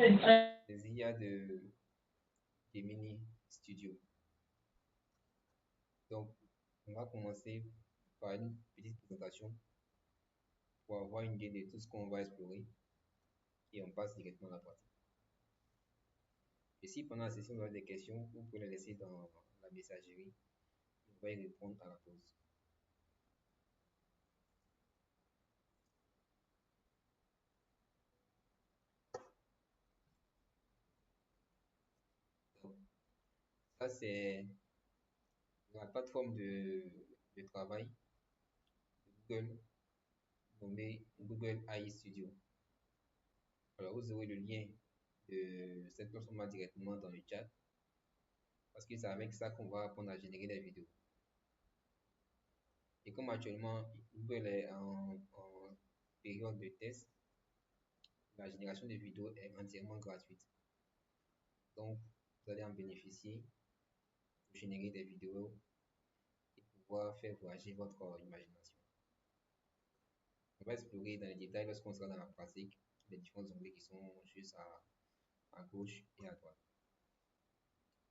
les IA de Gemini Studio. Donc, on va commencer par une petite présentation pour avoir une idée de tout ce qu'on va explorer et on passe directement à la pratique. Et si pendant la session vous avez des questions, vous pouvez les laisser dans la messagerie. On va y répondre à la pause. Donc, ça, c'est la plateforme de travail de Google nommée Google AI Studio. Alors, vous aurez le lien de cette plateforme directement dans le chat parce que c'est avec ça qu'on va apprendre à générer des vidéos. Et comme actuellement, Google est en période de test, la génération de vidéos est entièrement gratuite. Donc, vous allez en bénéficier pour générer des vidéos et pouvoir faire voyager votre imagination. On va explorer dans les détails lorsqu'on sera dans la pratique les différents onglets qui sont juste à gauche et à droite.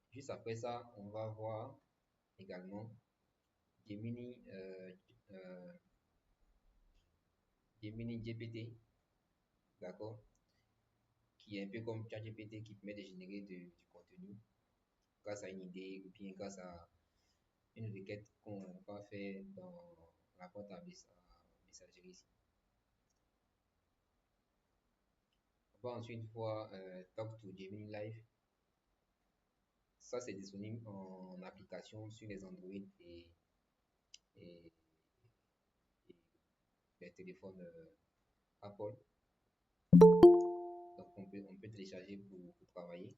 Juste après ça, on va voir également Gemini, Gemini GPT, d'accord, qui est un peu comme ChatGPT qui permet de générer du contenu grâce à une idée ou bien grâce à une requête qu'on va faire dans la boîte à messagerie ici. On va ensuite voir Talk to Gemini Live. Ça, c'est disponible en application sur les Android et les téléphones Apple. Donc, on peut télécharger pour travailler.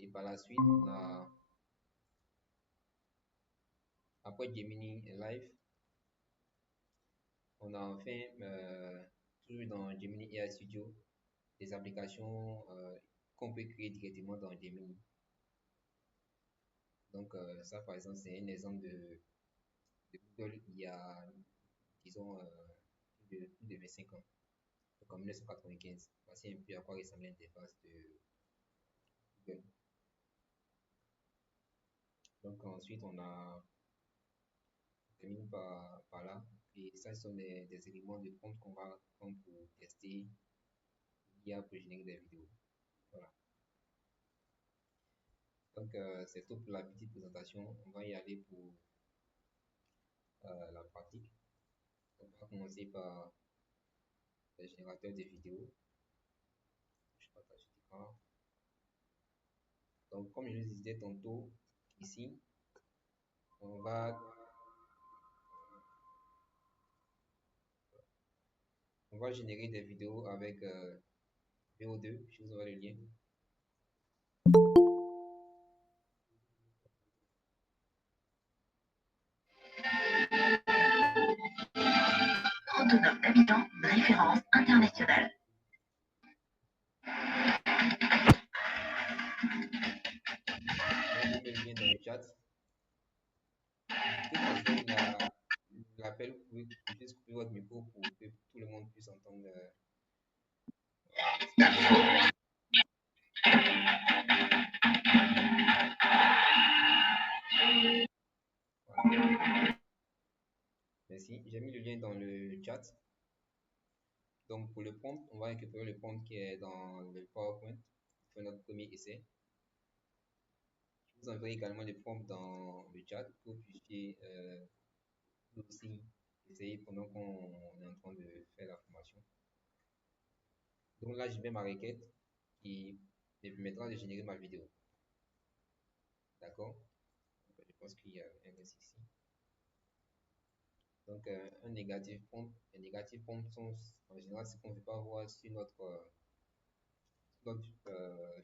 Et par la suite, on a, après Gemini Live, on a enfin, toujours dans Gemini AI Studio, des applications qu'on peut créer directement dans Gemini. Donc, ça, par exemple, c'est un exemple de Google il y a, disons, plus de 25 ans, donc en 1995. Voici un peu à quoi ressemble l'interface de Google. Donc, ensuite, on a termine par là. Et ça, ce sont des éléments de compte qu'on va prendre pour tester l'IA pour générer des vidéos. Voilà. Donc, c'est tout pour la petite présentation. On va y aller pour la pratique. On va commencer par le générateur de vidéos. Je partage l'écran. Donc, comme je le disais tantôt, ici, on va, on va générer des vidéos avec VO2. Je vous envoie le lien. Autonome d'habitants, référence internationale. On vous met le lien dans le chat. De toute façon, l'appel, vous pouvez juste couper votre micro pour que tout le monde puisse entendre ce que vous dites. Voilà. Merci. J'ai mis le lien dans le chat. Donc, pour le prompt, on va récupérer le prompt qui est dans le PowerPoint pour notre premier essai. Je vous enverrai également le prompt dans le chat pour que vous puissiez aussi essayer pendant qu'on est en train de faire la formation. Donc là, je mets ma requête qui me permettra de générer ma vidéo. D'accord? Je pense qu'il y a un reste ici. Donc, un négatif prompt. Les négatifs prompts sont en général ce qu'on ne veut pas voir sur notre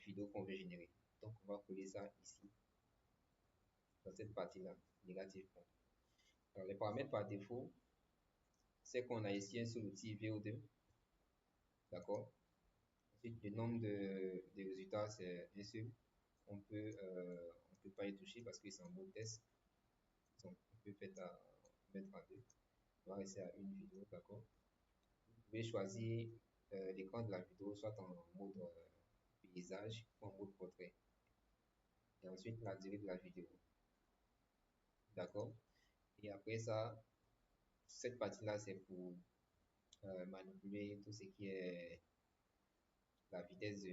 vidéo qu'on veut générer. Donc, on va coller ça ici, dans cette partie-là, négatif prompt. Alors, les paramètres par défaut, c'est qu'on a ici un seul outil VO2. D'accord? Ensuite, le nombre de résultats, c'est un seul. On peut pas y toucher parce que c'est en mode test. Donc, on peut mettre à deux. On va rester à une vidéo, d'accord? Vous pouvez choisir l'écran de la vidéo soit en mode paysage ou en mode portrait. Et ensuite la durée de la vidéo. D'accord? Et après ça, cette partie-là, c'est pour manipuler tout ce qui est la vitesse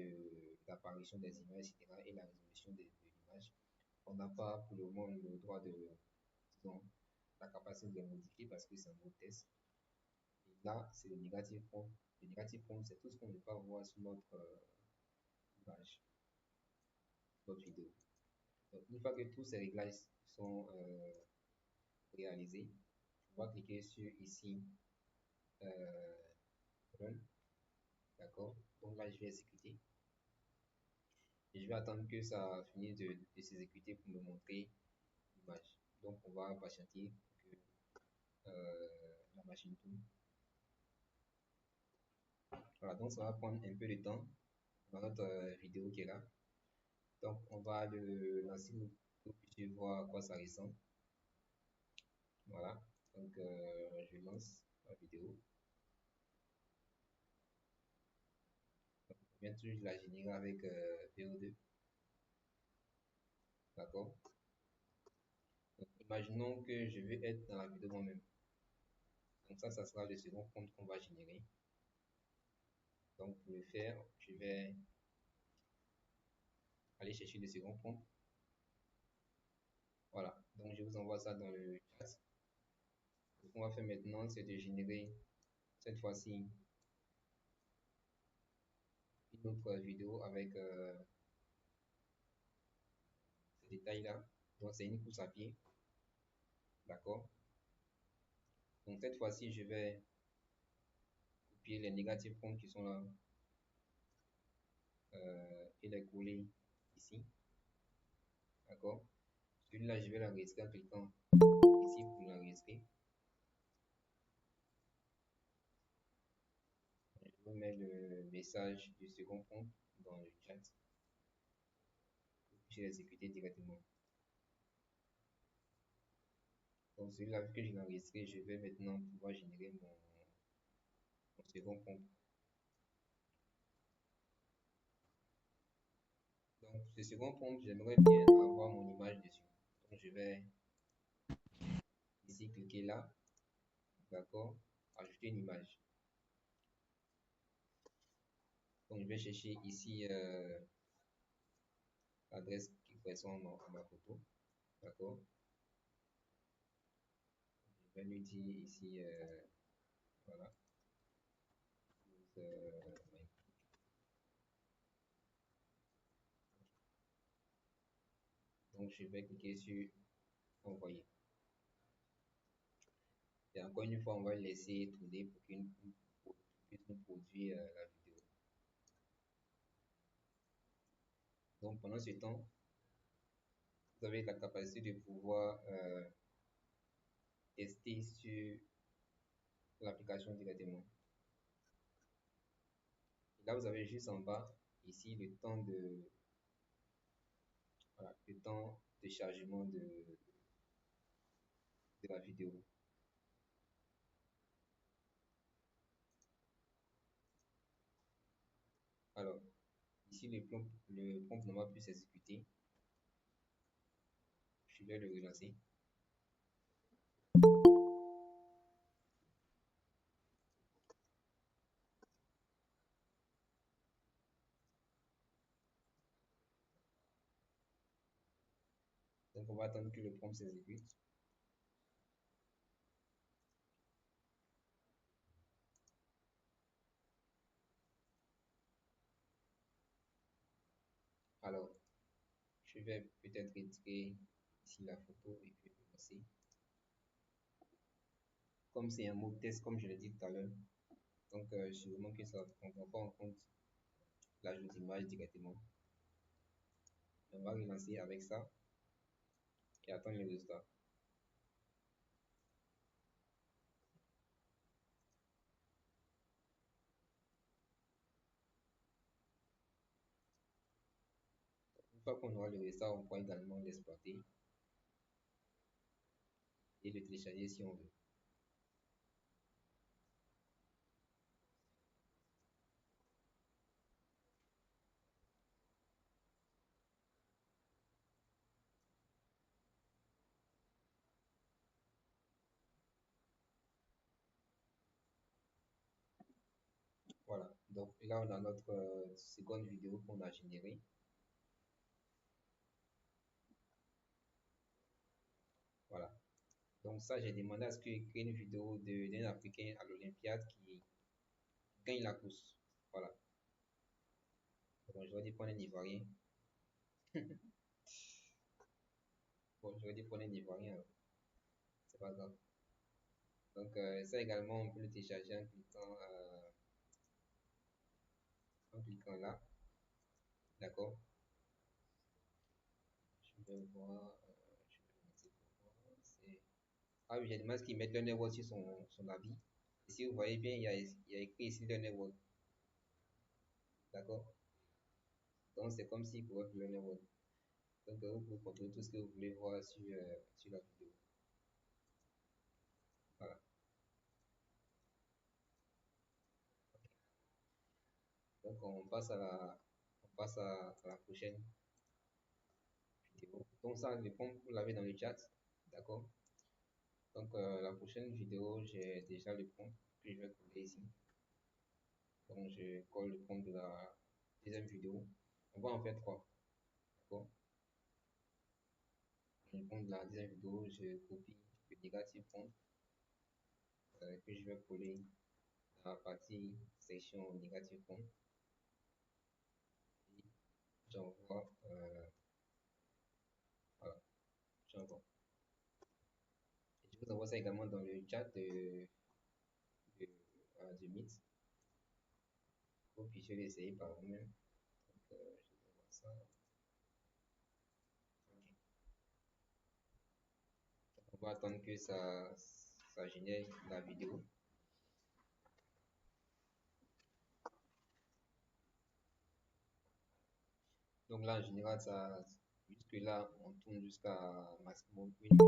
d'apparition des images, etc. et la résolution de l'image. On n'a pas pour le moment le droit de, disons, la capacité de les modifier parce que c'est un mot test. Et là, c'est le négatif prompt. Le négatif prompt, c'est tout ce qu'on ne peut pas voir sur notre image, notre vidéo. Donc, une fois que tous ces réglages sont réalisés, on va cliquer sur ici, euh, Run. D'accord? Donc là, je vais exécuter. Et je vais attendre que ça finisse de s'exécuter pour me montrer l'image. Donc, on va patienter pour que la machine tourne. Voilà, donc ça va prendre un peu de temps dans notre vidéo qui est là. Donc, on va le lancer pour que vous puissiez voir à quoi ça ressemble. Voilà, donc je lance la vidéo. Donc, bien sûr, je la génère avec VO2. D'accord. Donc, imaginons que je vais être dans la vidéo moi-même. Donc ça sera le second prompt qu'on va générer. Donc pour le faire, je vais aller chercher le second prompt. Voilà, donc je vous envoie ça dans le chat. Ce qu'on va faire maintenant, c'est de générer cette fois-ci une autre vidéo avec ces détails-là. Donc c'est une course à pied. D'accord. Donc cette fois-ci, je vais copier les négatifs prompts qui sont là et les coller ici. D'accord. Celui-là, je vais l'enregistrer en cliquant ici pour l'enregistrer. Je vais mettre le message du second prompt dans le chat. Je vais l'exécuter directement. Donc celui-là, vu que je l'ai enregistré, je vais maintenant pouvoir générer mon second prompt. Donc ce second prompt, j'aimerais bien avoir mon image dessus. Donc je vais ici cliquer là, d'accord, ajouter une image. Donc je vais chercher ici l'adresse qui correspond à ma photo, d'accord. Je vais lui dire ici, voilà, donc je vais cliquer sur envoyer. Et encore une fois, on va laisser tourner pour qu'il puisse nous produire la vidéo. Donc pendant ce temps, vous avez la capacité de pouvoir tester sur l'application directement. Et là, vous avez juste en bas, ici, le temps de, voilà, le temps de chargement de la vidéo. Alors, ici, le prompt ne va plus s'exécuter. Je vais le relancer. Donc, on va attendre que le prompt s'exécute. Alors, je vais peut-être retirer ici la photo et puis relancer. Comme c'est un mot test, comme je l'ai dit tout à l'heure, donc sûrement que ça ne prendra pas en compte l'ajout d'image directement. On va relancer avec ça et attendre le résultat. Une fois qu'on aura le résultat, on pourra également l'exploiter et le télécharger si on veut. Donc là, on a notre seconde vidéo qu'on a générée. Voilà. Donc ça, j'ai demandé à ce qu'il crée une vidéo d'un Africain à l'Olympiade qui gagne la course. Voilà. Donc je vais dire prendre un Ivoirien. Bon, je vais dire prendre un Ivoirien. C'est pas grave. Donc ça également, on peut le télécharger en cliquant là. D'accord. Je vais voir. Je vais pour voir. Ah oui, j'ai demandé à ce qu'il mette le network sur son avis. Et si vous voyez bien, il y a écrit ici le network. D'accord. Donc c'est comme s'il pouvait plus le network. Donc vous pouvez contrôler tout ce que vous voulez voir sur la vidéo. Voilà. Donc on passe à la prochaine vidéo. Donc ça, le prompt, vous l'avez dans le chat. D'accord. Donc la prochaine vidéo, j'ai déjà le prompt que je vais coller ici. Donc je colle le prompt de la deuxième vidéo. On va en faire trois. D'accord. Le prompt de la deuxième vidéo, je copie le négatif prompt que je vais coller dans la partie section négatif prompt. Et j'envoie. Voilà, j'envoie. Et je vous envoie ça également dans le chat de Meet. Vous puissiez l'essayer par vous-même. Donc, je vous envoie ça. Ok. On va attendre que ça génère la vidéo. Donc là, en général, jusque là, on tourne jusqu'à maximum 1 minute.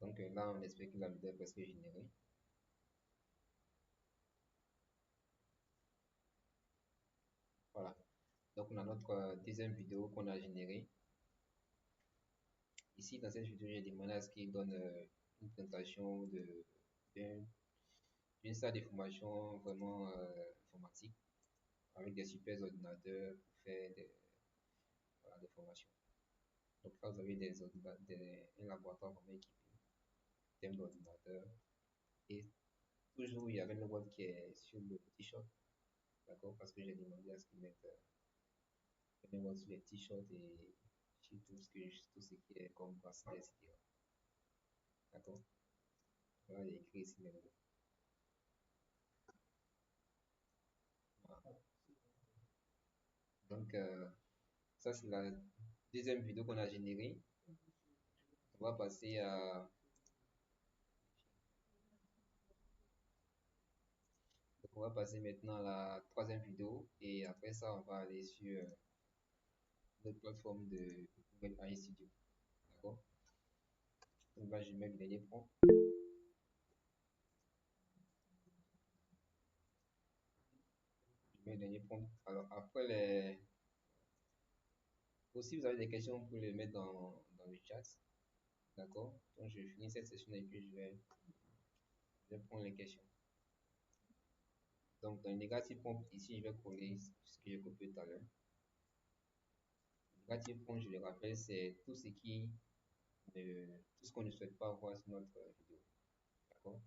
Donc là, on espère que la vidéo est presque générée. Voilà. Donc on a notre deuxième vidéo qu'on a générée. Ici, dans cette vidéo, j'ai demandé à ce qu'il donne une présentation d'une salle de formation vraiment informatique avec des super ordinateurs pour faire voilà, des formations. Donc là, vous avez un laboratoire vraiment équipé, thème d'ordinateur. Et toujours, il y avait le web qui est sur le t-shirt. D'accord. Parce que j'ai demandé à ce qu'ils mettent le web sur les t-shirts et sur tout ce qui est comme bracelet, etc. D'accord. Voilà, il y a écrit ici les mots. Voilà. Donc, ça, c'est la deuxième vidéo qu'on a générée. On va passer à. Donc, on va passer maintenant à la troisième vidéo. Et après ça, on va aller sur notre plateforme de Google AI Studio. D'accord. Donc là, je mets le dernier prompt. Je mets le dernier prompt. Alors, après les. Aussi, vous avez des questions, vous pouvez les mettre dans le chat. D'accord. Donc, je finis cette session et puis je vais prendre les questions. Donc, dans le négatif prompt, ici, je vais coller ce que j'ai copié tout à l'heure. Le négatif prompt, je le rappelle, c'est tout ce qu'on ne souhaite pas voir sur notre vidéo. D'accord.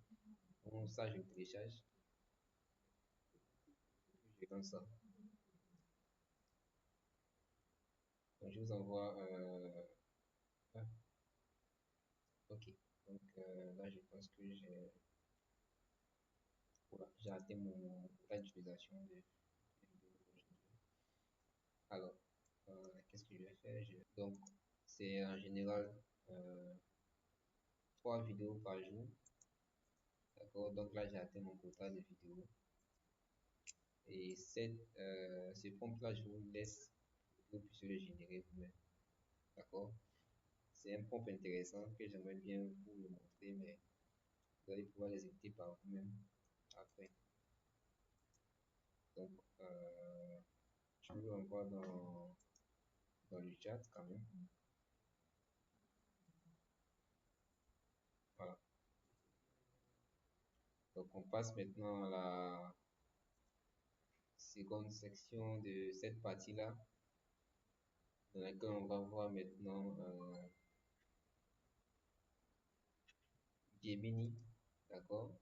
Donc, ça, je le télécharge. Je lance ça. Donc, je vous envoie. Ah, ok. Donc, là, je pense que j'ai atteint mon quota d'utilisation de vidéo aujourd'hui. Alors, qu'est-ce que je vais faire? Donc, c'est en général 3 vidéos par jour. D'accord. Donc là, j'ai atteint mon quota de vidéos. Et ce prompt-là, je vous laisse pour que vous puissiez le générer vous-même. D'accord. C'est un prompt intéressant que j'aimerais bien vous le montrer, mais vous allez pouvoir les écouter par vous-même après. Donc, je vous envoie dans dans le chat quand même. Voilà. Donc on passe maintenant à la seconde section de cette partie-là, dans laquelle on va voir maintenant Gemini, d'accord?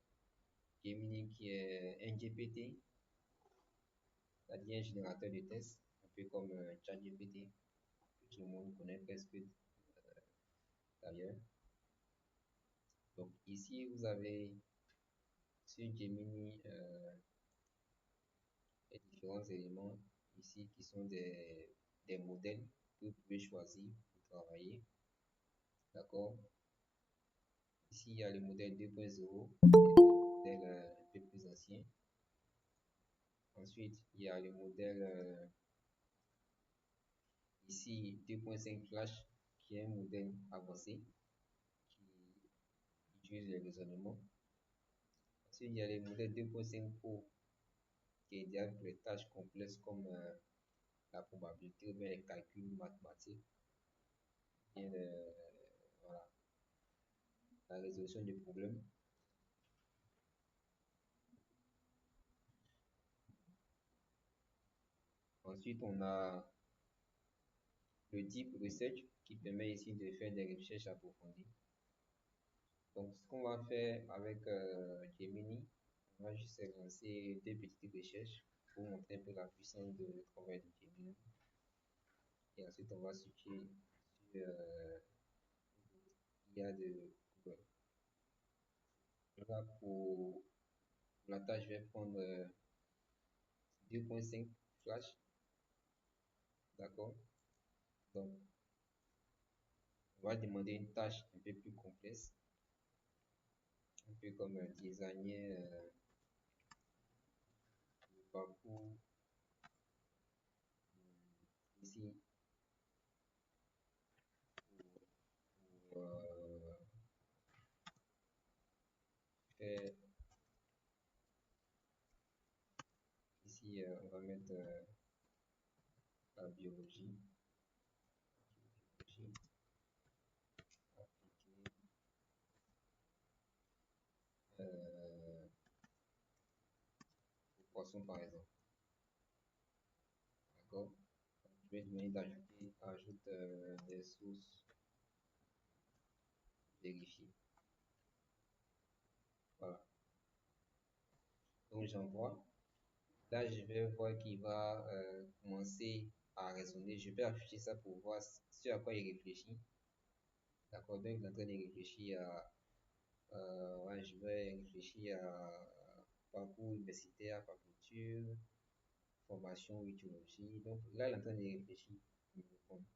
Gemini qui est un GPT, c'est-à-dire un générateur de tests, un peu comme ChatGPT, que tout le monde connaît presque d'ailleurs. Donc ici, vous avez sur Gemini les différents éléments ici qui sont des modèles que vous pouvez choisir pour travailler. D'accord? Ici, il y a le modèle 2.0, le modèle un peu plus ancien. Ensuite, il y a le modèle ici 2.5 Flash, qui est un modèle avancé qui utilise le raisonnement. Ensuite, il y a le modèle 2.5 Pro, qui est idéal pour les tâches complexes comme la probabilité ou bien les calculs mathématiques. Et voilà, la résolution des problèmes. Ensuite, on a le Deep Research qui permet ici de faire des recherches approfondies. Donc, ce qu'on va faire avec Gemini, on va juste lancer deux petites recherches pour montrer un peu la puissance de travail de Gemini. Et ensuite, on va switcher sur IA de Google. Là, pour la tâche, je vais prendre 2.5 Flash. D'accord? Donc, on va demander une tâche un peu plus complexe, un peu comme designer le parcours ici pour faire ici, on va mettre la biologie, biologie appliquée aux poissons par exemple. D'accord? Je vais demander d'ajouter ajoute des sources vérifiées. Voilà. Donc j'envoie. Là, je vais voir qu'il va commencer à raisonner. Je vais afficher ça pour voir ce à quoi il réfléchit. D'accord, donc il est en train de réfléchir à, ouais, je vais réfléchir à parcours universitaire, aquaculture, formation, éthologie. Donc là, il est en train de réfléchir, me répondre.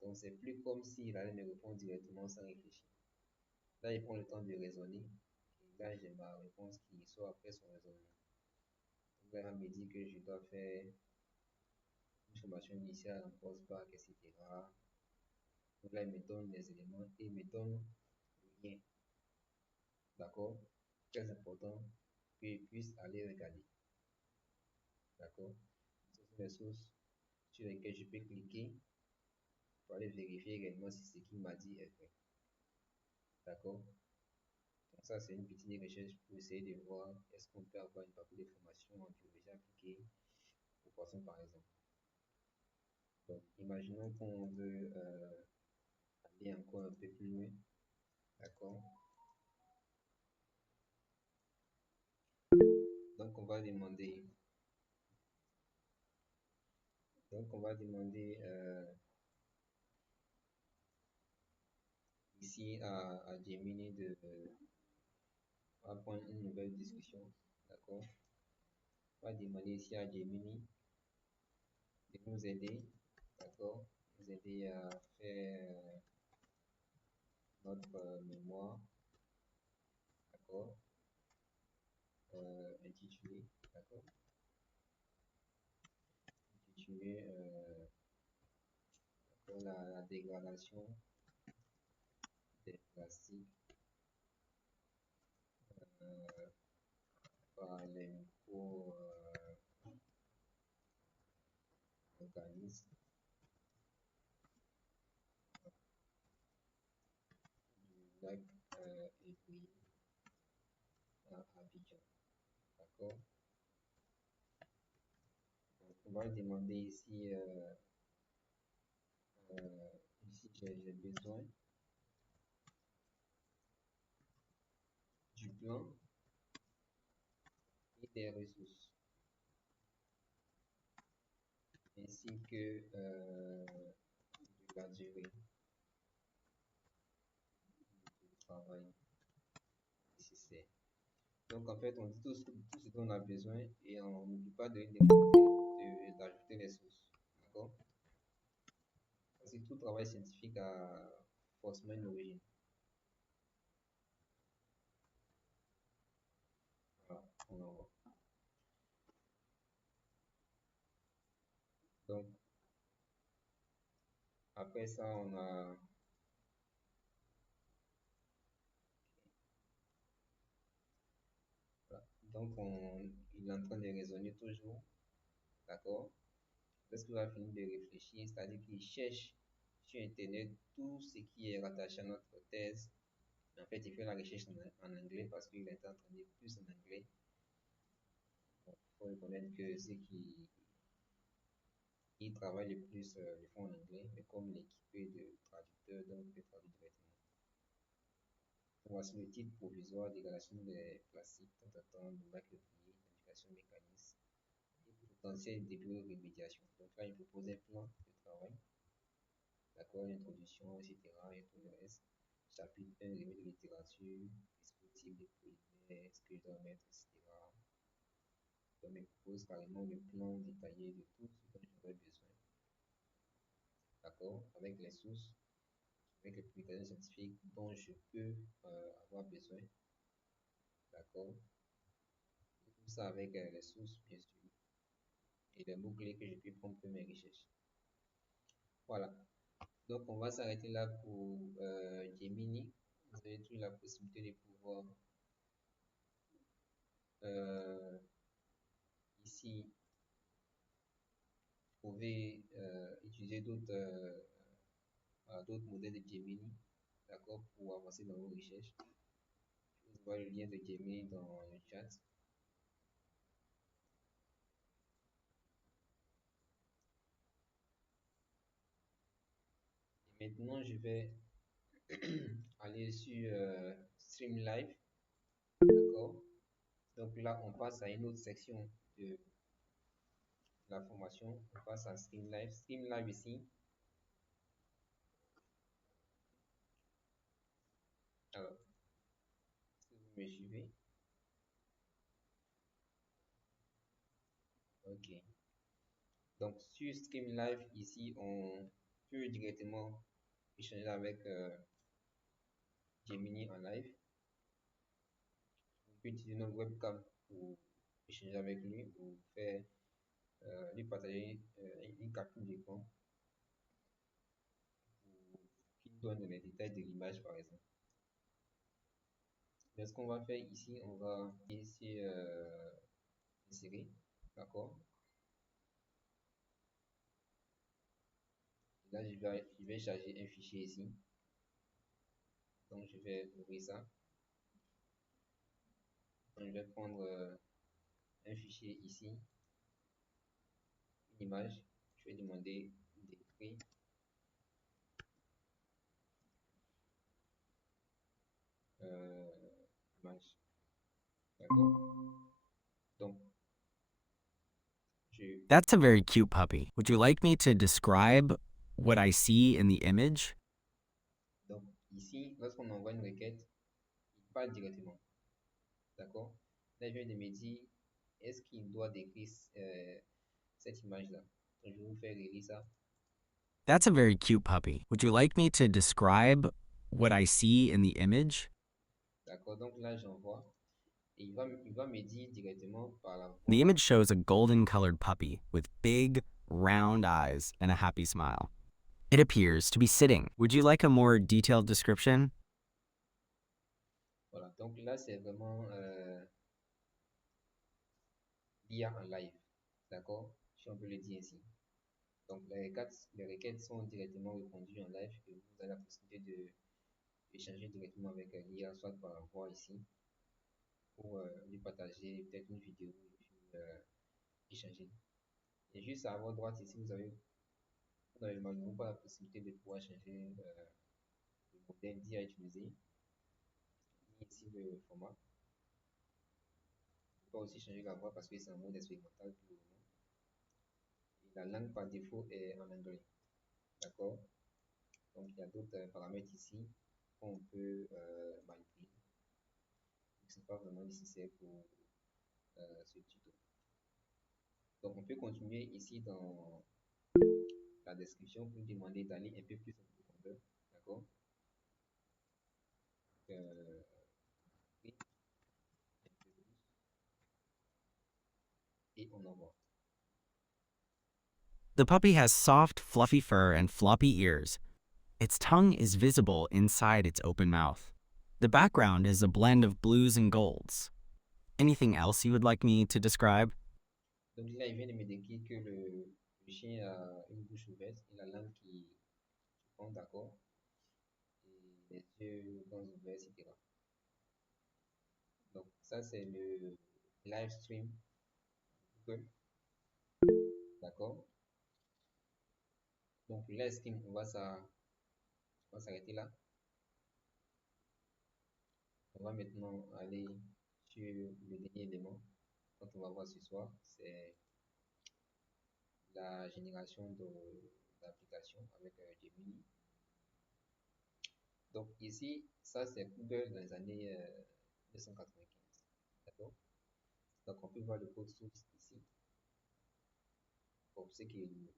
Donc c'est plus comme s'il allait me répondre directement sans réfléchir. Là, il prend le temps de raisonner. Et là, j'ai ma réponse qui sort après son raisonnement. Donc là, il me dit que je dois faire une formation initiale en post-bac, etc. Donc là, il me donne les éléments et il me donne le lien. D'accord? Très important qu'il puisse aller regarder. D'accord? Ce sont les sources sur lesquelles je peux cliquer pour aller vérifier également si ce qu'il m'a dit est vrai. D'accord? Donc ça, c'est une petite recherche pour essayer de voir est-ce qu'on peut avoir une partie de formation en biologie appliquée aux poissons par exemple. Donc, imaginons qu'on veut aller encore un peu plus loin. D'accord? Donc, on va demander ici à Gemini de prendre une nouvelle discussion. D'accord? On va demander ici à Gemini de nous aider. D'accord? Nous aider à faire notre mémoire. D'accord? Intitulé. D'accord? Intitulé la dégradation des plastiques euh, par les micro-organismes lac Évrier à Abidjan. D'accord. Donc, on va demander ici, ici j'ai besoin du plan et des ressources, ainsi que de la durée du travail nécessaire. Donc en fait, on dit tout ce dont on a besoin et on n'oublie pas d'ajouter les sources. D'accord? Parce que tout travail scientifique a forcément une origine. Voilà, on en voit. Donc après ça, on a voilà. Donc il est en train de raisonner toujours. D'accord? Lorsqu'il va finir de réfléchir, c'est-à-dire qu'il cherche sur Internet tout ce qui est rattaché à notre thèse. En fait, il fait la recherche en anglais parce qu'il est en train de plus en anglais. Il faut reconnaître que ceux qui travaillent le plus le font en anglais, mais comme l'équipé de traducteurs, donc peut traduire directement. Voici le titre provisoire dégradation des plastiques, temps de bac de plié, indication mécanisme et potentiel début de remédiation. Donc là, il propose un plan de travail, d'accord, introduction, etc. et tout le reste. Chapitre 1, revue de littérature, dispositif de polymères, ce que je dois mettre, etc. Donc, il propose carrément le plan détaillé de tout ce dont j'aurais besoin, d'accord, avec les sources, avec les publications scientifiques dont je peux avoir besoin, d'accord, tout ça avec les sources, bien sûr, et les mots-clés que je peux prendre pour mes recherches. Voilà. Donc, on va s'arrêter là pour Gemini. Vous avez toujours la possibilité de pouvoir euh, ici trouver, utiliser d'autres modèles de Gemini, d'accord, pour avancer dans vos recherches. Je vous envoie le lien de Gemini dans le chat. Et maintenant, je vais aller sur Streamlive, d'accord. Donc là, on passe à une autre section de la formation. On passe à Streamlive. Streamlive ici. Alors, est-ce que vous me suivez? Ok. Donc sur Streamlive ici, on peut directement échanger avec Gemini en live. On peut utiliser notre webcam pour échanger avec lui ou faire lui partager une capture d'écran qui donne les détails de l'image par exemple. Mais ce qu'on va faire ici, on va ici insérer, d'accord. Là, je vais charger un fichier ici. Donc, je vais ouvrir ça. Donc, je vais prendre un fichier ici, une image. Je vais demander des prix. Image. D'accord. Donc, je, That's a very cute puppy. Would you like me to describe what I see in the image? donc ici, lorsqu'on envoie une requête, il parle directement. D'accord. Là, je viens de me dire, est-ce qu'il doit décrire cette image-là? Donc, je vais vous faire relire ça. That's a very cute puppy. Would you like me to describe what I see in the image? D'accord. Donc là, j'envoie. Et il va me dire directement par la The voix. image shows a golden colored puppy with big, round eyes and a happy smile. It appears to be sitting. Would you like a more detailed description? Voilà. Donc là, c'est vraiment l'IA en live. D'accord? Si on peut le dire ainsi. Donc les requêtes sont directement répondues en live et vous avez la possibilité de échanger directement avec l'IA, soit par voix ici, ou lui partager peut-être une vidéo et puis échanger. Et juste à votre droite ici, vous n'avez malheureusement pas la possibilité de pouvoir changer le modèle d'IA utilisé, ni ici le format. On peut aussi changer la voix parce que c'est un mode expérimental pour le moment. Et la langue par défaut est en anglais. D'accord? Donc il y a d'autres paramètres ici qu'on peut manipuler. Ce n'est pas vraiment nécessaire pour ce tuto. Donc on peut continuer ici dans la description pour demander d'aller un peu plus en profondeur. D'accord? Oui, un peu plus. Et on envoie. The puppy has soft, fluffy fur and floppy ears. Its tongue is visible inside its open mouth. The background is a blend of blues and golds. Anything else you would like me to describe? Donc là, il vient de me décrire que le chien a une bouche ouverte et la langue qui fond, d'accord, et les yeux grands ouverts, etc. Donc ça, c'est le live stream Google, d'accord. Donc le live stream, on va s'arrêter là. On va maintenant aller sur le dernier élément quand on va voir ce soir, c'est la génération d'applications avec Gemini. Donc ici, ça c'est Google dans les années 1995. D'accord? Donc on peut voir le code source ici. Pour ceux qui ne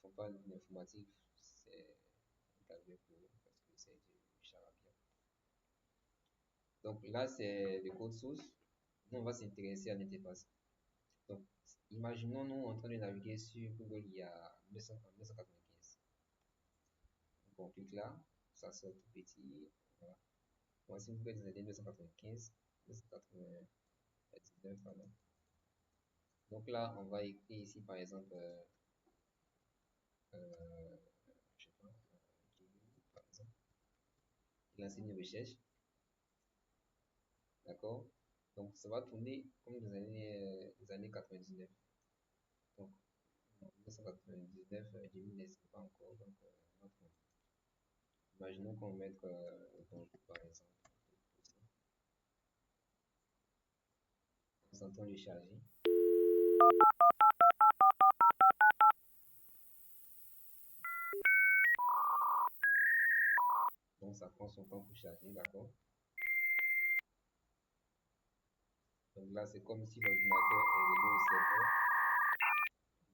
font pas l'informatique, c'est un calvaire pour eux parce que c'est du charabia. Donc là, c'est le code source. Nous, on va s'intéresser à l'interface. Donc, imaginons nous en train de naviguer sur Google il y a 1995. Donc, on clique là, ça sort tout petit. Voilà. Voici Google des années 1995, 1999, pardon. Donc là, on va écrire ici, par exemple, je sais pas, Gemini, par exemple. Il lance une recherche. D'accord? Donc, ça va tourner comme des années 99. Donc, en 1999, Gemini n'existe pas encore, donc on va tourner. Imaginons qu'on mette bonjour par exemple. Nous entend le charger. Donc ça prend son temps pour charger, d'accord? Donc là, c'est comme si l'ordinateur est relié au serveur.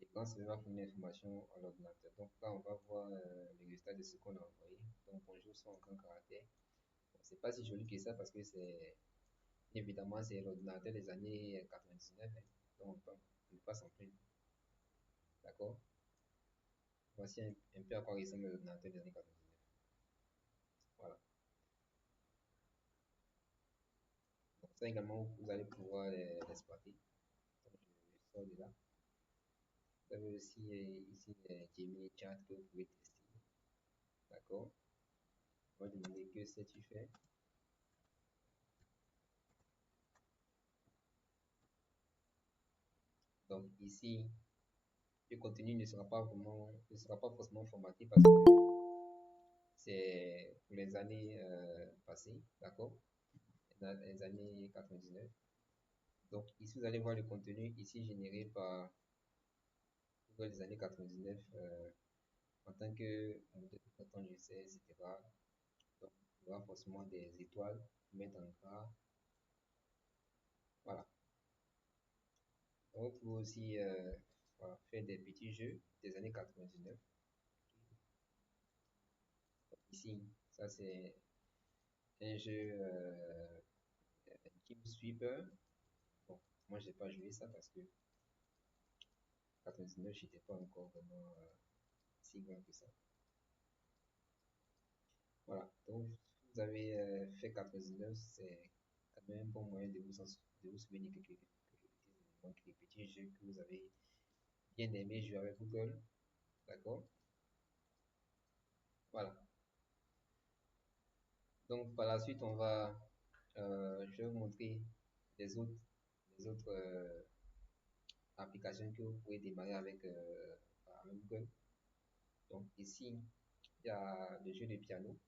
Et quand ça va fournir l'information à l'ordinateur. Donc là, on va voir le résultat de ce qu'on a envoyé. Donc bonjour sont en grand caractère. Bon, c'est pas si joli que ça parce que c'est évidemment c'est l'ordinateur des années 99. Hein. Donc on ne peut pas s'en plaindre. D'accord? Voici un peu à quoi ressemble l'ordinateur des années 99. Voilà. Donc ça également, vous allez pouvoir l'exploiter. Donc je sors de là. Vous avez aussi ici les Gemini Chat que vous pouvez tester. D'accord? On va demander que sais-tu faire. Donc ici, le contenu ne sera pas forcément formaté parce que c'est pour les années passées, d'accord? Les années 99. Donc ici, vous allez voir le contenu ici généré par Google des années 99 en tant que modèle de temps, je sais, etc. Donc, il y aura forcément des étoiles pour mettre en gras. Voilà. On peut aussi voilà, faire des petits jeux des années 99. Donc, ici, ça c'est un jeu Team Sweeper. Bon, moi j'ai pas joué ça parce que 99, j'étais pas encore vraiment si grand que ça. Voilà, donc vous avez fait 99, c'est quand même un bon moyen de vous souvenir quelques petits jeux que vous avez bien aimé jouer avec Google. D'accord? Voilà. Donc, par la suite, je vais vous montrer les autres applications que vous pouvez démarrer avec Google. Donc, ici, il y a le jeu de piano.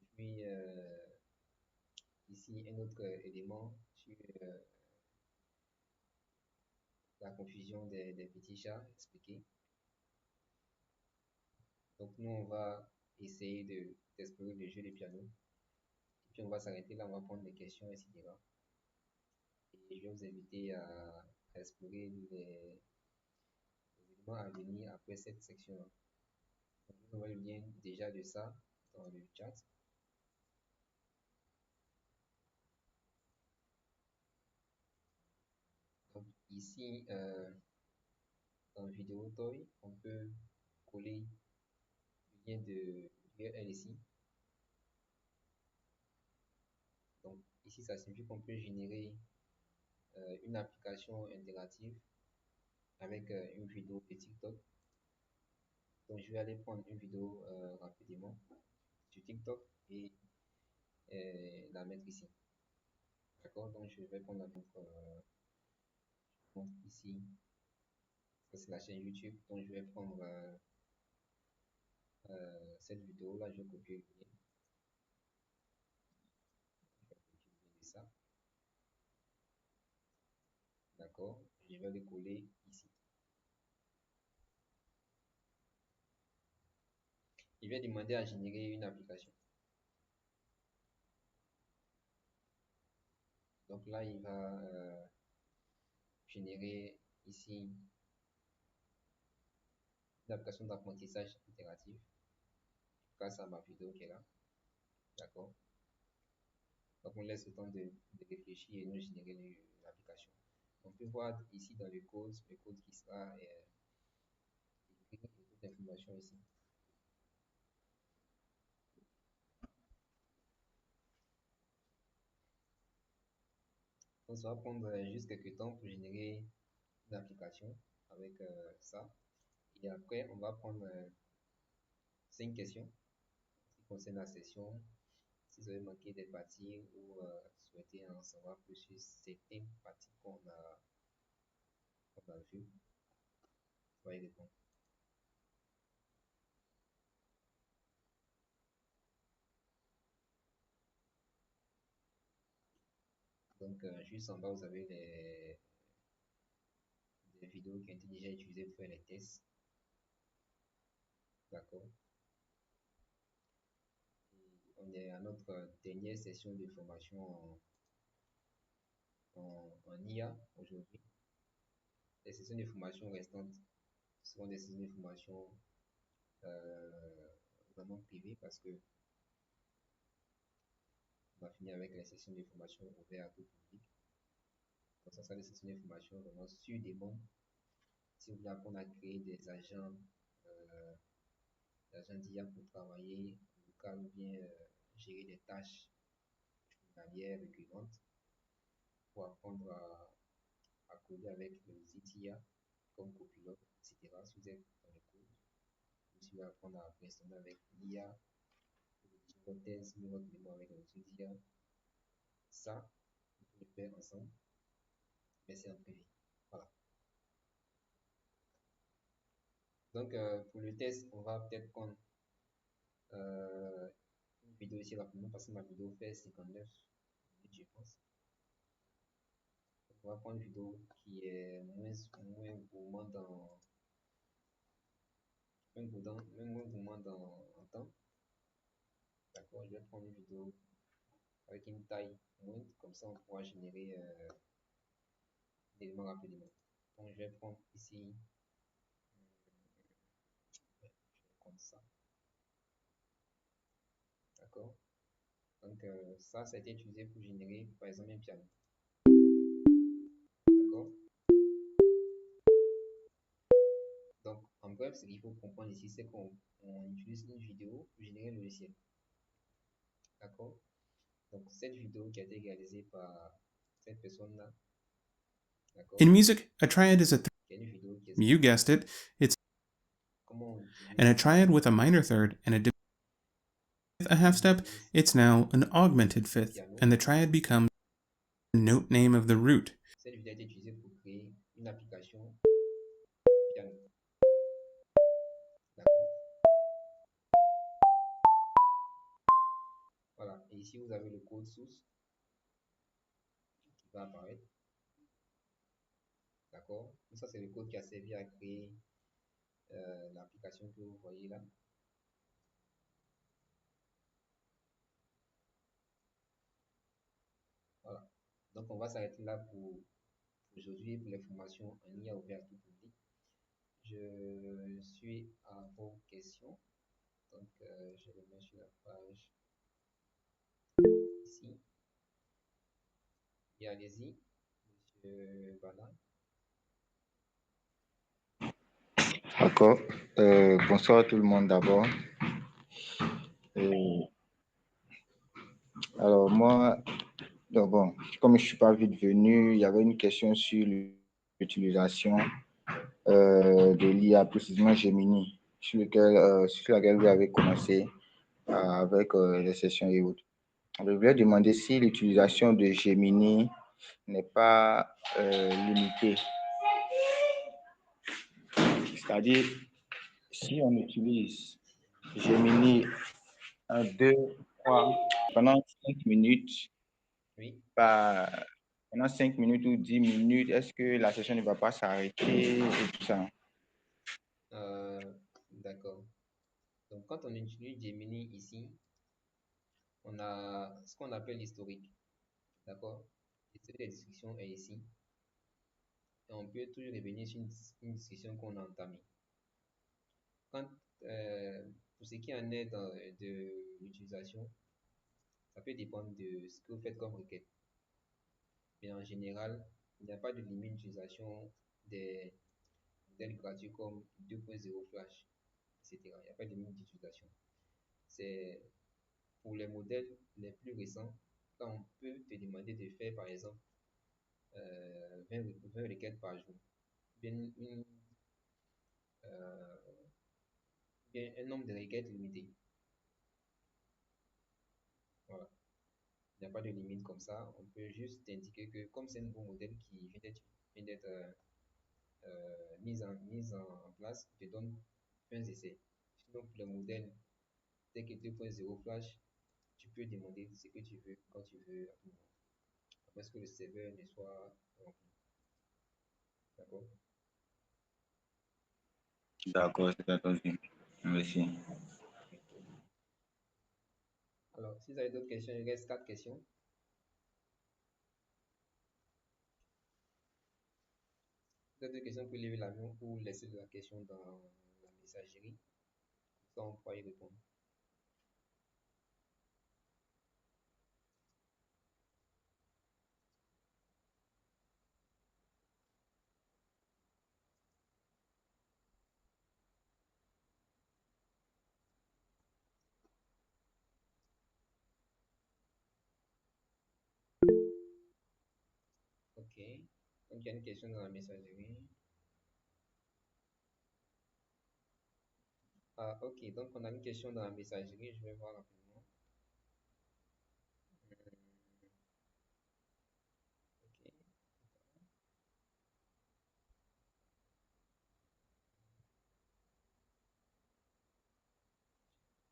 Et puis, ici, un autre élément sur la confusion des petits chats expliqué. Donc, nous, on va essayer d'explorer le jeu de piano. Et puis, on va s'arrêter là, on va prendre des questions, etc. Et je vais vous inviter à explorer les éléments à venir après cette section-là. Donc, je vous envoie le lien déjà de ça dans le chat. Donc, ici, dans vidéo toy, on peut coller le lien de l'URL ici. Donc, ici, ça signifie qu'on peut générer une application interactive avec une vidéo de TikTok. Donc, je vais aller prendre une vidéo rapidement sur TikTok et la mettre ici. D'accord? Donc, je vais prendre la montre ici. Ça, c'est la chaîne YouTube. Donc, je vais prendre cette vidéo là. Je vais copier le lien. Je vais copier le lien de ça. D'accord? Je vais le coller ici. Il va demander à générer une application. Donc là, il va générer ici une application d'apprentissage itératif grâce à ma vidéo qui est là. D'accord? Donc on laisse le temps de réfléchir et nous générer l'application. On peut voir ici dans le code qui sera écrit et toute l'information ici. Donc ça va prendre juste quelques temps pour générer une application avec ça. Et après, on va prendre 5 questions qui concernent la session. Si vous avez manqué des parties ou souhaitez en savoir plus sur certaines parties qu'on a vues, vous pouvez répondre. Donc, juste en bas, vous avez des vidéos qui ont été déjà utilisées pour faire les tests. D'accord. On est à notre dernière session de formation en IA aujourd'hui. Les sessions de formation restantes seront des sessions de formation vraiment privées parce que on va finir avec les sessions de formation ouvertes à tout public. Donc, ça sera des sessions de formation vraiment sur demande. Si vous voulez apprendre à créer des agents d'IA pour travailler en local ou bien gérer des tâches journalières récurrentes, pour apprendre à coder avec les outils IA comme Copilot, etc. Si vous êtes dans le cours, si vous voulez apprendre à brainstormer avec l'IA, votre thèse, votre mémoire avec les outils d'IA, ça, on peut le faire ensemble, mais c'est en privé. Voilà. Donc, pour le test, on va peut-être prendre une vidéo ici rapidement parce que ma vidéo fait 59 minutes, je pense. On va prendre une vidéo qui est moins gourmand en temps. D'accord, je vais prendre une vidéo avec une taille moindre, comme ça on pourra générer l'élément rapidement. Donc je vais prendre ici, je vais prendre ça. D'accord. Donc ça a été utilisé pour générer par exemple un piano. D'accord. Donc en bref, ce qu'il faut comprendre ici, c'est qu'on utilise une vidéo pour générer un logiciel. D'accord. Donc cette vidéo qui a été réalisée par cette personne-là, d'accord. In music, a triad is a qui est une vidéo qui you explique guessed it, it's comment on utilise and a triad with a minor third and a a half step, it's now an augmented fifth, piano. and the triad becomes the note name of the root. Cette vidéo a été utilisée pour créer une application piano. D'accord. Voilà. Et ici, vous avez le code source qui va apparaître. D'accord. Donc ça, c'est le code qui a servi à créer l'application que vous voyez là. Voilà. Donc, on va s'arrêter là pour aujourd'hui pour les formations en IA ouvert tout public. Je suis à vos questions. Donc, je les mets sur la page ici. Et allez-y, Monsieur Bala. D'accord. Bonsoir à tout le monde d'abord. Alors moi, bon, comme je ne suis pas vite venu, il y avait une question sur l'utilisation de l'IA, précisément Gemini, sur laquelle vous avez commencé avec les sessions et autres. Je voulais demander si l'utilisation de Gemini n'est pas limitée. C'est-à-dire, si on utilise Gemini 1, 2, 3, pendant 5 minutes, Oui. pendant 5 minutes ou 10 minutes, est-ce que la session ne va pas s'arrêter et tout ça? D'accord. Donc, quand on utilise Gemini ici, on a ce qu'on appelle l'historique. D'accord? L'historique des discussions est ici. Et on peut toujours revenir sur une discussion qu'on a entamée. Quand, pour ce qui en est de l'utilisation, ça peut dépendre de ce que vous faites comme requête. Mais en général, il n'y a pas de limite d'utilisation des modèles gratuits comme 2.0 Flash, etc. Il n'y a pas de limite d'utilisation. C'est pour les modèles les plus récents, quand on peut te demander de faire par exemple 20 requêtes par jour, bien, euh, bien un nombre de requêtes limité. Voilà. Il n'y a pas de limite comme ça. On peut juste indiquer que comme c'est un nouveau modèle qui vient d'être mise en place, te donne un essai. Sinon, pour le modèle tel que 2.0 Flash, tu peux demander ce que tu veux quand tu veux à tout moment. Après ce que le serveur ne soit rempli. D'accord? D'accord, c'est entendu. Merci. Alors, si vous avez d'autres questions, il reste 4 questions. Si vous avez d'autres questions, vous pouvez lever la main ou laisser la question dans la messagerie. Ça, on pourra y répondre. Ok. Donc, il y a une question dans la messagerie. Ah, ok. Donc, on a une question dans la messagerie. Je vais voir rapidement. Ok.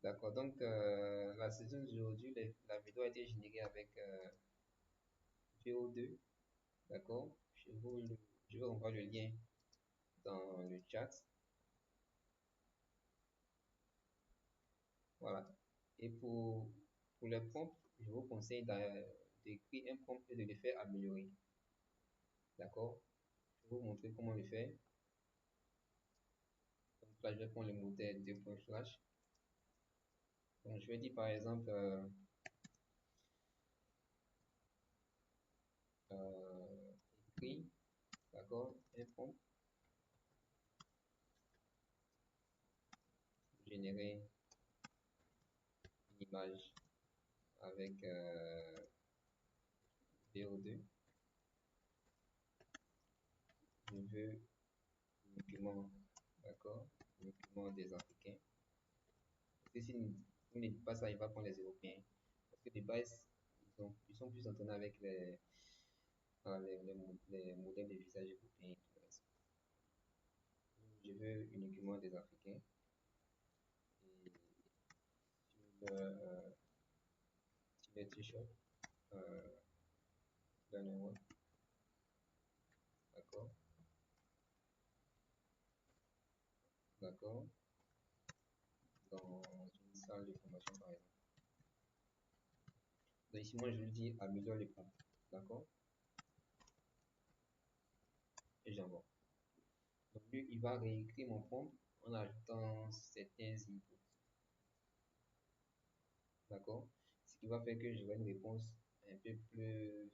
D'accord. Donc, la session d'aujourd'hui, la vidéo a été générée avec VO2. D'accord. Je vous envoie le lien dans le chat. Voilà. Et pour les prompts, je vous conseille d'écrire un prompt et de le faire améliorer. D'accord? Je vais vous montrer comment le faire. Donc là, je vais prendre le modèle 2.flash. Donc, je vais dire par exemple, écrit, d'accord, un prompt, générer une image avec VO2. Je veux uniquement, d'accord, uniquement des Africains. C'est une il ne dit pas ça, il va prendre les Européens. Parce que de base, ils sont plus entraînés avec les modèles de visage européens et tout le reste. Je veux uniquement des Africains. Et sur les t-shirts, euh, dernièrement, d'accord, d'accord, dans une salle de formation par exemple. Donc ici, moi, je lui dis améliore les pompes, d'accord, et j'envoie. Donc lui, il va réécrire mon prompt en ajoutant certains inputs, d'accord, ce qui va faire que j'aurai une réponse un peu plus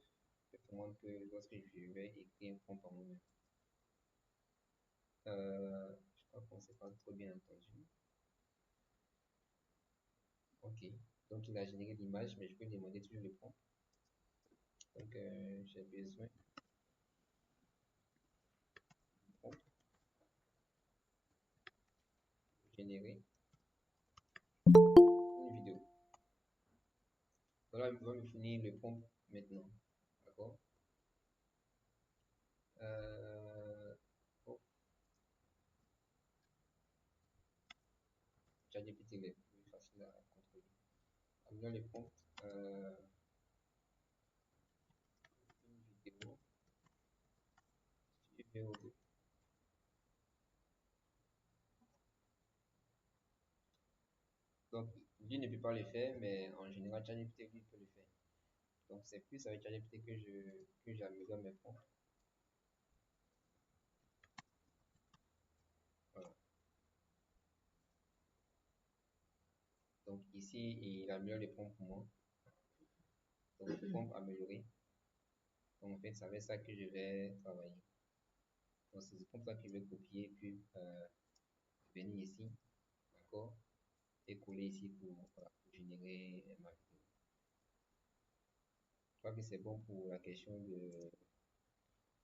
performante que lorsque je vais écrire un prompt en moi-même. Je crois qu'on ne s'est pas trop bien entendu. Ok, donc il a généré l'image, mais je peux demander toujours le prompt. Donc j'ai besoin du prompt pour générer une vidéo. Voilà, il va me finir le prompt maintenant. D'accord. Oh, ChatGPT est plus facile à contrôler. Amenons le prompt une vidéo sur VO2. Donc, lui ne peut pas le faire, mais en général, ChatGPT lui peut le faire. Donc, c'est plus avec ChatGPT que j'améliore mes prompts. Voilà. Donc, ici, il améliore les prompts pour moi. Donc, prompt amélioré. Donc, en fait, c'est avec ça que je vais travailler. Donc, c'est comme ça que je vais copier, puis venir ici, d'accord, et coller ici pour générer ma vidéo. Je crois que c'est bon pour la question de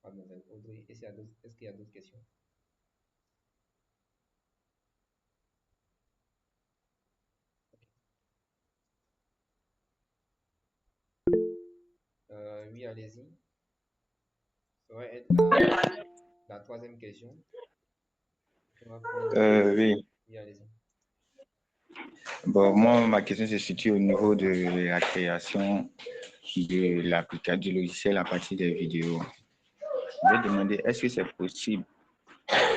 Mademoiselle Audrey. Est-ce qu'il y a d'autres questions? Oui, allez-y. Ça va être la troisième question. On va prendre... Oui. Oui, allez-y. Bon, moi, ma question se situe au niveau de la création de l'application du logiciel à partir des vidéos. Je vais demander, est-ce que c'est possible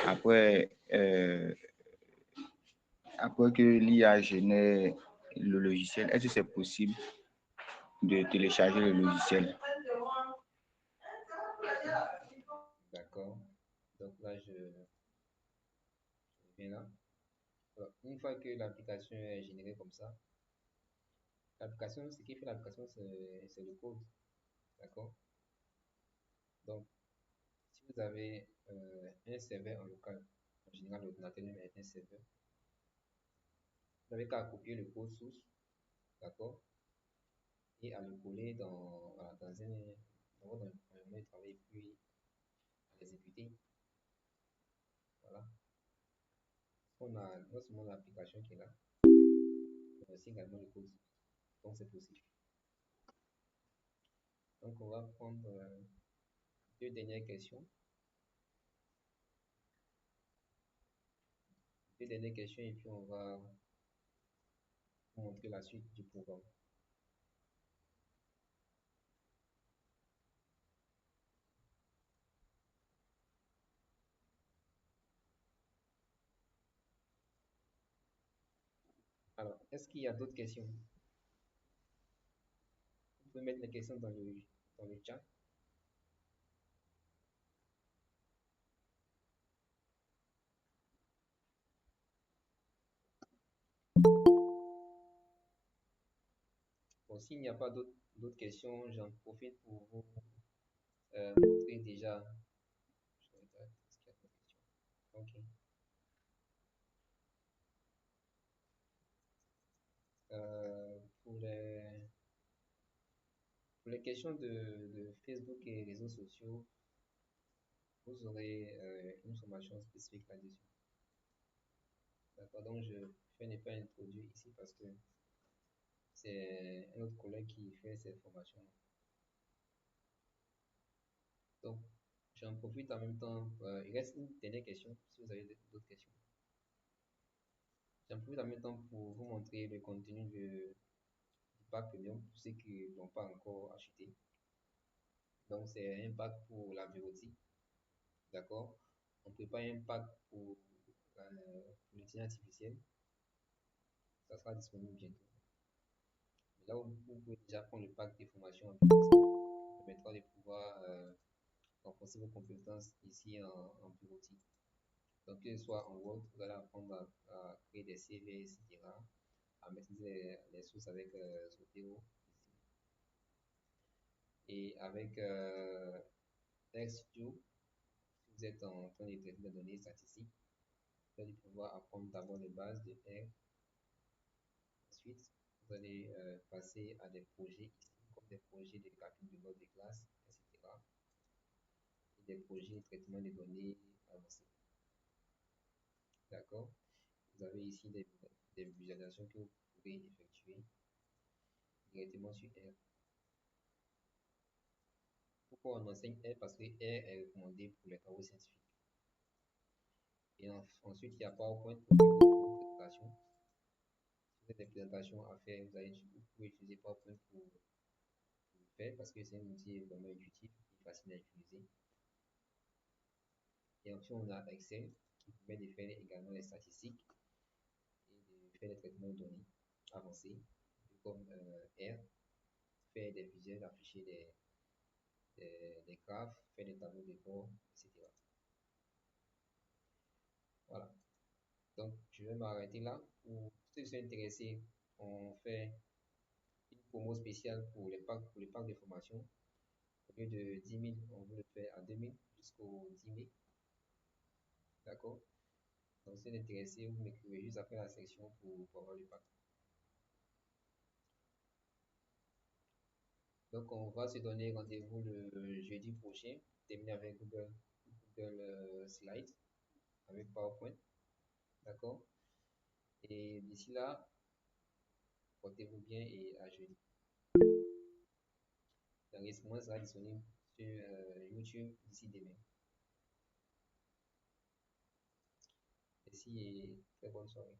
après, après que l'IA génère le logiciel, est-ce que c'est possible de télécharger le logiciel? D'accord. Donc là, je viens là. Alors, une fois que l'application est générée comme ça, l'application, ce qui fait l'application, c'est le code. D'accord? Donc, si vous avez un serveur en local, en général, l'ordinateur lui est un serveur, vous n'avez qu'à copier le code source, d'accord? Et à le coller voilà, dans votre environnement de travail, puis à l'exécuter. Voilà. On a non seulement l'application qui est là, mais aussi également le code source. Donc, c'est possible. Donc, on va prendre deux dernières questions. Deux dernières questions et puis on va vous montrer la suite du programme. Alors, est-ce qu'il y a d'autres questions? Vous pouvez mettre les questions dans le chat. Bon, s'il n'y a pas d'autres questions, j'en profite pour vous montrer déjà. Je regarde, est-ce qu'il y a d'autres questions? Ok. Euh, pour les, pour les questions de Facebook et réseaux sociaux, vous aurez une formation spécifique là-dessus. D'accord, donc je ne pas introduire ici parce que c'est un autre collègue qui fait cette formation. Donc, j'en profite en même temps. Il reste une dernière question, si vous avez d'autres questions. J'en profite en même temps pour vous montrer le contenu du pack premium pour ceux qui n'ont pas encore acheté. Donc, c'est un pack pour la bureautique. D'accord? On prépare un pack pour l'intelligence artificielle. Ça sera disponible bientôt. Mais là où vous pouvez déjà prendre le pack des formations en bureautique, qui permettra de pouvoir renforcer vos compétences ici en bureautique. Donc, que ce soit en Word, vous allez apprendre à créer des CV, etc., à maîtriser les sources avec Zotero ici. Et avec RStudio, si vous êtes en train de traiter des données statistiques, vous allez pouvoir apprendre d'abord les bases de R. Ensuite, vous allez passer à des projets ici, comme des projets de calcul de notes de classe, etc. Et des projets de traitement des données avancés. D'accord? Vous avez ici des visualisations que vous pouvez effectuer directement sur R. Pourquoi on enseigne R? Parce que R est recommandé pour les travaux scientifiques. Et ensuite, il y a PowerPoint pour faire vos présentations. Si vous avez des présentations à faire, vous pouvez utiliser PowerPoint pour le faire parce que c'est un outil vraiment intuitif et facile à utiliser. Et ensuite, on a Excel qui permet de faire également les statistiques et de faire des traitements de données avancés, comme R, faire des visuels, afficher des graphes, faire des tableaux de bord, etc. Voilà. Donc, je vais m'arrêter là. Pour ceux qui sont intéressés, on fait une promo spéciale pour les packs de formation. Au lieu de 10 000, on veut le faire à 2 000 jusqu'au 10 mai. D'accord? Donc, si vous êtes intéressé, vous m'écrivez juste après la section pour avoir le pack. Donc, on va se donner rendez-vous le jeudi prochain, terminer avec Google Slides, avec PowerPoint. D'accord? Et d'ici là, portez-vous bien et à jeudi. L'enregistrement sera disponible sur YouTube d'ici demain. Merci et très bonne soirée.